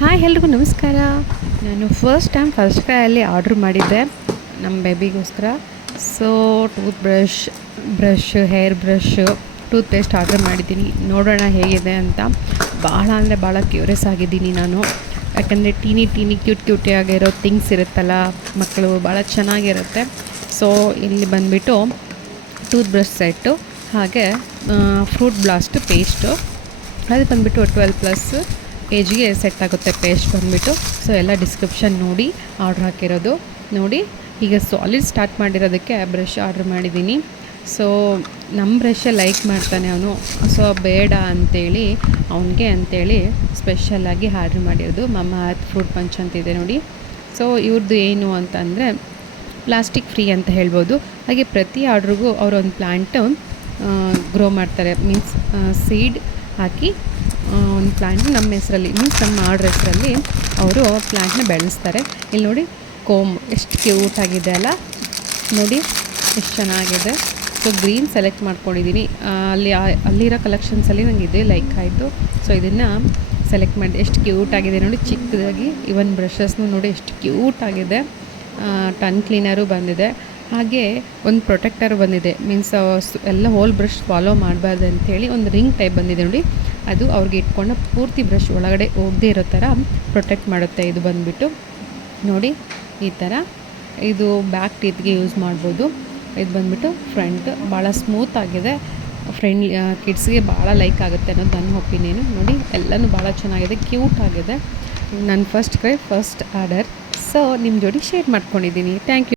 Hi ಎಲ್ರಿಗೂ ನಮಸ್ಕಾರ. ನಾನು ಫಸ್ಟ್ ಕ್ರೈಯಲ್ಲಿ ಆರ್ಡ್ರ್ ಮಾಡಿದ್ದೆ ನಮ್ಮ ಬೇಬಿಗೋಸ್ಕರ. So brush hair brush, toothpaste order ಮಾಡಿದ್ದೀನಿ. ನೋಡೋಣ ಹೇಗಿದೆ ಅಂತ. ಭಾಳ ಅಂದರೆ ಭಾಳ ಕ್ಯೂರಿಯಸ್ ಆಗಿದ್ದೀನಿ ನಾನು. ಯಾಕಂದರೆ ಟೀನಿ ಕ್ಯೂಟಿಯಾಗಿರೋ ಥಿಂಗ್ಸ್ ಇರುತ್ತಲ್ಲ, ಮಕ್ಕಳು ಭಾಳ ಚೆನ್ನಾಗಿರುತ್ತೆ. ಸೊ ಇಲ್ಲಿ ಬಂದುಬಿಟ್ಟು ಟೂತ್ ಬ್ರಷ್ ಸೆಟ್ಟು, ಹಾಗೆ ಫ್ರೂಟ್ ಬ್ಲಾಸ್ಟ್ ಪೇಸ್ಟು, ಅದು ಬಂದುಬಿಟ್ಟು 12+ ಏಜ್ಗೆ ಸೆಟ್ ಆಗುತ್ತೆ ಪೇಸ್ಟ್ ಬಂದುಬಿಟ್ಟು. ಸೊ ಎಲ್ಲ ಡಿಸ್ಕ್ರಿಪ್ಷನ್ ನೋಡಿ ಆರ್ಡ್ರ್ ಹಾಕಿರೋದು ನೋಡಿ. ಈಗ ಸಾಲಿಡ್ ಸ್ಟಾರ್ಟ್ ಮಾಡಿರೋದಕ್ಕೆ ಬ್ರಷ್ ಆರ್ಡ್ರ್ ಮಾಡಿದ್ದೀನಿ. ಸೊ ನಮ್ಮ ಬ್ರಷೇ ಲೈಕ್ ಮಾಡ್ತಾನೆ ಅವನು. ಸೊ ಬೇಡ ಅಂಥೇಳಿ ಅವನಿಗೆ ಅಂಥೇಳಿ ಸ್ಪೆಷಲಾಗಿ ಆರ್ಡ್ರ್ ಮಾಡಿರೋದು. ಮಮ್ಮ ಅರ್ತ್ ಫ್ರೂಟ್ ಪಂಚ್ ಅಂತಿದೆ ನೋಡಿ. ಸೊ ಇವ್ರದ್ದು ಏನು ಅಂತಂದರೆ ಪ್ಲಾಸ್ಟಿಕ್ ಫ್ರೀ ಅಂತ ಹೇಳ್ಬೋದು. ಹಾಗೆ ಪ್ರತಿ ಆರ್ಡ್ರಿಗೂ ಅವರೊಂದು ಪ್ಲ್ಯಾಂಟು ಗ್ರೋ ಮಾಡ್ತಾರೆ. ಮೀನ್ಸ್ ಸೀಡ್ ಹಾಕಿ ಒಂದು ಪ್ಲ್ಯಾಂಟ್ ನಮ್ಮ ಹೆಸರಲ್ಲಿ, ಮೀನ್ಸ್ ನಮ್ಮ ಆರ್ಡ್ರ್ ಹೆಸರಲ್ಲಿ ಅವರು ಪ್ಲ್ಯಾಂಟ್ನ ಬೆಳೆಸ್ತಾರೆ. ಇಲ್ಲಿ ನೋಡಿ ಕೋಮ್ ಎಷ್ಟು ಕ್ಯೂಟ್ ಆಗಿದೆ ಅಲ್ಲ, ನೋಡಿ ಎಷ್ಟು ಚೆನ್ನಾಗಿದೆ. ಸೊ ಗ್ರೀನ್ ಸೆಲೆಕ್ಟ್ ಮಾಡ್ಕೊಂಡಿದ್ದೀನಿ. ಅಲ್ಲಿರೋ ಕಲೆಕ್ಷನ್ಸಲ್ಲಿ ನನಗೆ ಇದೇ ಲೈಕ್ ಆಯಿತು. ಸೊ ಇದನ್ನು ಸೆಲೆಕ್ಟ್ ಮಾಡಿ ಎಷ್ಟು ಕ್ಯೂಟ್ ಆಗಿದೆ ನೋಡಿ, ಚಿಕ್ಕದಾಗಿ. ಇವನ್ ಬ್ರಷಸ್ನು ನೋಡಿ ಎಷ್ಟು ಕ್ಯೂಟ್ ಆಗಿದೆ. ಟನ್ ಕ್ಲೀನರು ಬಂದಿದೆ, ಹಾಗೆ ಒಂದು ಪ್ರೊಟೆಕ್ಟರ್ ಬಂದಿದೆ. ಮೀನ್ಸ್ ಎಲ್ಲ ಹೋಲ್ ಬ್ರಷ್ ಫಾಲೋ ಮಾಡಬಾರ್ದು ಅಂಥೇಳಿ ಒಂದು ರಿಂಗ್ ಟೈಪ್ ಬಂದಿದೆ ನೋಡಿ. ಅದು ಅವ್ರಿಗೆ ಇಟ್ಕೊಂಡು ಪೂರ್ತಿ ಬ್ರಷ್ ಒಳಗಡೆ ಹೋಗದೇ ಇರೋ ಥರ ಪ್ರೊಟೆಕ್ಟ್ ಮಾಡುತ್ತೆ. ಇದು ಬಂದುಬಿಟ್ಟು ನೋಡಿ ಈ ಥರ. ಇದು ಬ್ಯಾಕ್ ಟೀತ್ಗೆ ಯೂಸ್ ಮಾಡ್ಬೋದು. ಇದು ಬಂದುಬಿಟ್ಟು ಫ್ರಂಟ್ ಭಾಳ ಸ್ಮೂತ್ ಆಗಿದೆ. ಕಿಡ್ಸ್ಗೆ ಭಾಳ ಲೈಕ್ ಆಗುತ್ತೆ ಅನ್ನೋದು ನನ್ನ ಒಪಿನಿಯನು. ನೋಡಿ ಎಲ್ಲನೂ ಭಾಳ ಚೆನ್ನಾಗಿದೆ, ಕ್ಯೂಟ್ ಆಗಿದೆ. ನನ್ನ ಫಸ್ಟ್ ಆರ್ಡರ್. ಸೊ ನಿಮ್ಮ ಜೋಡಿ ಶೇರ್ ಮಾಡ್ಕೊಂಡಿದ್ದೀನಿ. Thank you.